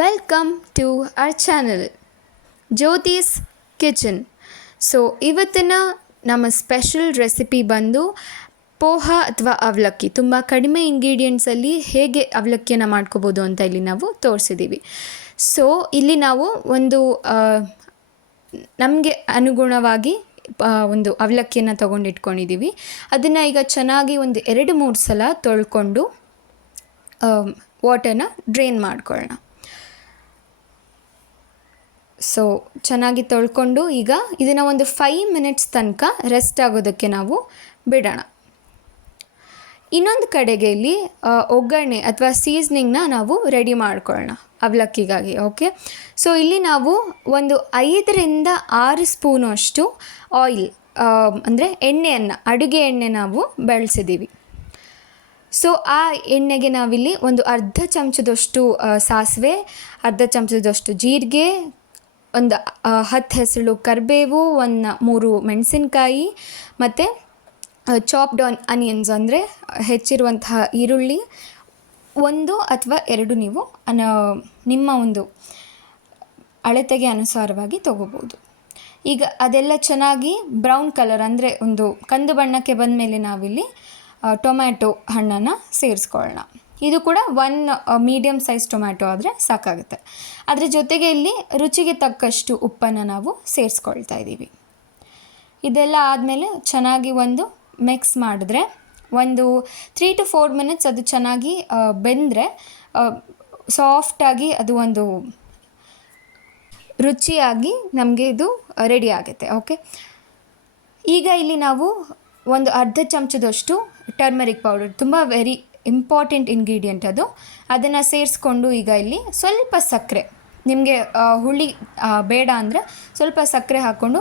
Welcome to our channel Jyothi's kitchen. So ಇವತ್ತಿನ ನಮ್ಮ special recipe ಬಂದು ಪೋಹ ಅಥವಾ ಅವಲಕ್ಕಿ. ತುಂಬ ಕಡಿಮೆ ಇಂಗ್ರೀಡಿಯೆಂಟ್ಸಲ್ಲಿ ಹೇಗೆ ಅವಲಕ್ಕಿಯನ್ನು ಮಾಡ್ಕೋಬೋದು ಅಂತ ಇಲ್ಲಿ ನಾವು ತೋರಿಸಿದ್ದೀವಿ. ಸೊ ಇಲ್ಲಿ ನಾವು ಒಂದು ನಮಗೆ ಅನುಗುಣವಾಗಿ ಒಂದು ಅವಲಕ್ಕಿಯನ್ನು ತೊಗೊಂಡಿಟ್ಕೊಂಡಿದ್ದೀವಿ. ಅದನ್ನು ಈಗ ಚೆನ್ನಾಗಿ ಒಂದು 2-3 ಸಲ ತೊಳ್ಕೊಂಡು ವಾಟರ್ನ ಡ್ರೈನ್ ಮಾಡ್ಕೊಳ್ಳೋಣ. ಸೊ ಚೆನ್ನಾಗಿ ತೊಳ್ಕೊಂಡು ಈಗ ಇದನ್ನು ಒಂದು 5 ಮಿನಿಟ್ಸ್ ತನಕ ರೆಸ್ಟ್ ಆಗೋದಕ್ಕೆ ನಾವು ಬಿಡೋಣ. ಇನ್ನೊಂದು ಕಡೆಗೆ ಇಲ್ಲಿ ಒಗ್ಗರಣೆ ಅಥವಾ ಸೀಸ್ನಿಂಗ್ನ ನಾವು ರೆಡಿ ಮಾಡ್ಕೊಳ್ಳೋಣ ಅವಲಕ್ಕಿಗಾಗಿ. ಓಕೆ, ಸೊ ಇಲ್ಲಿ ನಾವು ಒಂದು 5-6 ಸ್ಪೂನು ಅಷ್ಟು ಆಯಿಲ್ ಅಂದರೆ ಎಣ್ಣೆಯನ್ನು, ಅಡುಗೆ ಎಣ್ಣೆ ನಾವು ಬಳಸಿದ್ದೀವಿ. ಸೊ ಆ ಎಣ್ಣೆಗೆ ನಾವಿಲ್ಲಿ ಒಂದು ಅರ್ಧ ಚಮಚದಷ್ಟು ಸಾಸಿವೆ, ಅರ್ಧ ಚಮಚದಷ್ಟು ಜೀರಿಗೆ, ಒಂದು 10 ಹೆಸಳು ಕರಿಬೇವು, 3 ಮೆಣಸಿನ್ಕಾಯಿ ಮತ್ತು ಚಾಪ್ಡ್ ಆನಿಯನ್ಸ್ ಅಂದರೆ ಹೆಚ್ಚಿರುವಂತಹ ಈರುಳ್ಳಿ 1 ಅಥವಾ 2 ನೀವು ನಿಮ್ಮ ಒಂದು ಅಳತೆಗೆ ಅನುಸಾರವಾಗಿ ತೊಗೋಬೋದು. ಈಗ ಅದೆಲ್ಲ ಚೆನ್ನಾಗಿ ಬ್ರೌನ್ ಕಲರ್ ಅಂದರೆ ಒಂದು ಕಂದು ಬಣ್ಣಕ್ಕೆ ಬಂದ ಮೇಲೆ ನಾವಿಲ್ಲಿ ಟೊಮ್ಯಾಟೊ ಹಣ್ಣನ್ನು ಸೇರಿಸ್ಕೊಳ್ಳೋಣ. ಇದು ಕೂಡ 1 ಮೀಡಿಯಮ್ ಸೈಜ್ ಟೊಮ್ಯಾಟೊ ಆದರೆ ಸಾಕಾಗುತ್ತೆ. ಅದರ ಜೊತೆಗೆ ಇಲ್ಲಿ ರುಚಿಗೆ ತಕ್ಕಷ್ಟು ಉಪ್ಪನ್ನು ನಾವು ಸೇರಿಸ್ಕೊಳ್ತಾ ಇದ್ದೀವಿ. ಇದೆಲ್ಲ ಆದಮೇಲೆ ಚೆನ್ನಾಗಿ ಒಂದು ಮಿಕ್ಸ್ ಮಾಡಿದ್ರೆ ಒಂದು 3 to 4 ಮಿನಿಟ್ಸ್ ಅದು ಚೆನ್ನಾಗಿ ಬೆಂದರೆ ಸಾಫ್ಟಾಗಿ ಅದು ಒಂದು ರುಚಿಯಾಗಿ ನಮಗೆ ಇದು ರೆಡಿ ಆಗುತ್ತೆ. ಓಕೆ, ಈಗ ಇಲ್ಲಿ ನಾವು ಒಂದು ಅರ್ಧ ಚಮಚದಷ್ಟು ಟರ್ಮರಿಕ್ ಪೌಡರ್, ತುಂಬ ವೆರಿ ಇಂಪಾರ್ಟೆಂಟ್ ಇಂಗ್ರೀಡಿಯೆಂಟ್ ಅದು, ಅದನ್ನು ಸೇರಿಸ್ಕೊಂಡು ಈಗ ಇಲ್ಲಿ ಸ್ವಲ್ಪ ಸಕ್ಕರೆ, ನಿಮಗೆ ಹುಳಿ ಬೇಡ ಅಂದರೆ ಸ್ವಲ್ಪ ಸಕ್ಕರೆ ಹಾಕ್ಕೊಂಡು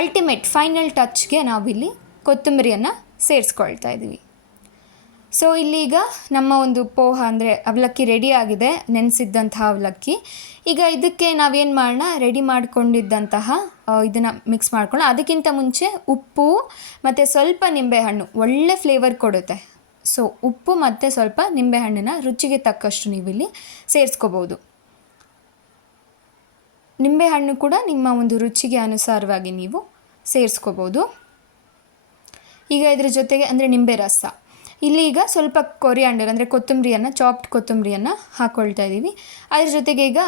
ಅಲ್ಟಿಮೇಟ್ ಫೈನಲ್ ಟಚ್ಗೆ ನಾವಿಲ್ಲಿ ಕೊತ್ತಂಬರಿಯನ್ನು ಸೇರಿಸ್ಕೊಳ್ತಾ ಇದ್ದೀವಿ. ಸೊ ಇಲ್ಲಿ ಈಗ ನಮ್ಮ ಒಂದು ಪೋಹ ಅಂದರೆ ಅವಲಕ್ಕಿ ರೆಡಿ ಆಗಿದೆ, ನೆನೆಸಿದ್ದಂತಹ ಅವಲಕ್ಕಿ. ಈಗ ಇದಕ್ಕೆ ನಾವೇನು ಮಾಡೋಣ, ರೆಡಿ ಮಾಡ್ಕೊಂಡಿದ್ದಂತಹ ಇದನ್ನು ಮಿಕ್ಸ್ ಮಾಡ್ಕೊಳ್ಳೋಣ. ಅದಕ್ಕಿಂತ ಮುಂಚೆ ಉಪ್ಪು ಮತ್ತು ಸ್ವಲ್ಪ ನಿಂಬೆಹಣ್ಣು ಒಳ್ಳೆ ಫ್ಲೇವರ್ ಕೊಡುತ್ತೆ. ಸೊ ಉಪ್ಪು ಮತ್ತು ಸ್ವಲ್ಪ ನಿಂಬೆಹಣ್ಣನ್ನು ರುಚಿಗೆ ತಕ್ಕಷ್ಟು ನೀವಿಲ್ಲಿ ಸೇರಿಸ್ಕೋಬೋದು. ನಿಂಬೆಹಣ್ಣು ಕೂಡ ನಿಮ್ಮ ಒಂದು ರುಚಿಗೆ ಅನುಸಾರವಾಗಿ ನೀವು ಸೇರಿಸ್ಕೋಬೋದು. ಈಗ ಇದ್ರ ಜೊತೆಗೆ ಅಂದರೆ ನಿಂಬೆ ರಸ, ಇಲ್ಲಿ ಈಗ ಸ್ವಲ್ಪ ಕೊರಿಯಾಂಡರ್ ಅಂದರೆ ಕೊತ್ತಂಬರಿಯನ್ನು, ಚಾಪ್ಡ್ ಕೊತ್ತಂಬರಿಯನ್ನು ಹಾಕ್ಕೊಳ್ತಾ ಇದ್ದೀವಿ. ಅದ್ರ ಜೊತೆಗೆ ಈಗ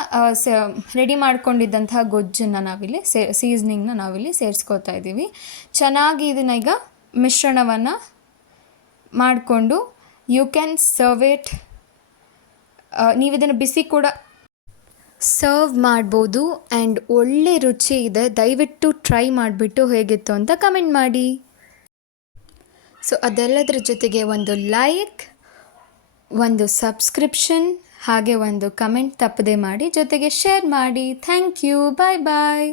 ರೆಡಿ ಮಾಡ್ಕೊಂಡಿದ್ದಂತಹ ಗೊಜ್ಜನ್ನು ನಾವಿಲ್ಲಿ ಸೀಸ್ನಿಂಗ್ನ ನಾವಿಲ್ಲಿ ಸೇರಿಸ್ಕೋತಾ ಇದ್ದೀವಿ. ಚೆನ್ನಾಗಿ ಇದನ್ನು ಈಗ ಮಿಶ್ರಣವನ್ನು ಮಾಡಿಕೊಂಡು ಯು ಕ್ಯಾನ್ ಸರ್ವ್ ಇಟ್. ನೀವು ಇದನ್ನು ಬಿಸಿ ಕೂಡ ಸರ್ವ್ ಮಾಡ್ಬೋದು ಆ್ಯಂಡ್ ಒಳ್ಳೆ ರುಚಿ ಇದೆ. ದಯವಿಟ್ಟು ಟ್ರೈ ಮಾಡಿಬಿಟ್ಟು ಹೇಗಿತ್ತು ಅಂತ ಕಮೆಂಟ್ ಮಾಡಿ. ಸೊ ಅದೆಲ್ಲದರ ಜೊತೆಗೆ ಒಂದು ಲೈಕ್, ಒಂದು ಸಬ್ಸ್ಕ್ರಿಪ್ಷನ್, ಹಾಗೆ ಒಂದು ಕಮೆಂಟ್ ತಪ್ಪದೆ ಮಾಡಿ, ಜೊತೆಗೆ ಶೇರ್ ಮಾಡಿ. Thank you, bye bye.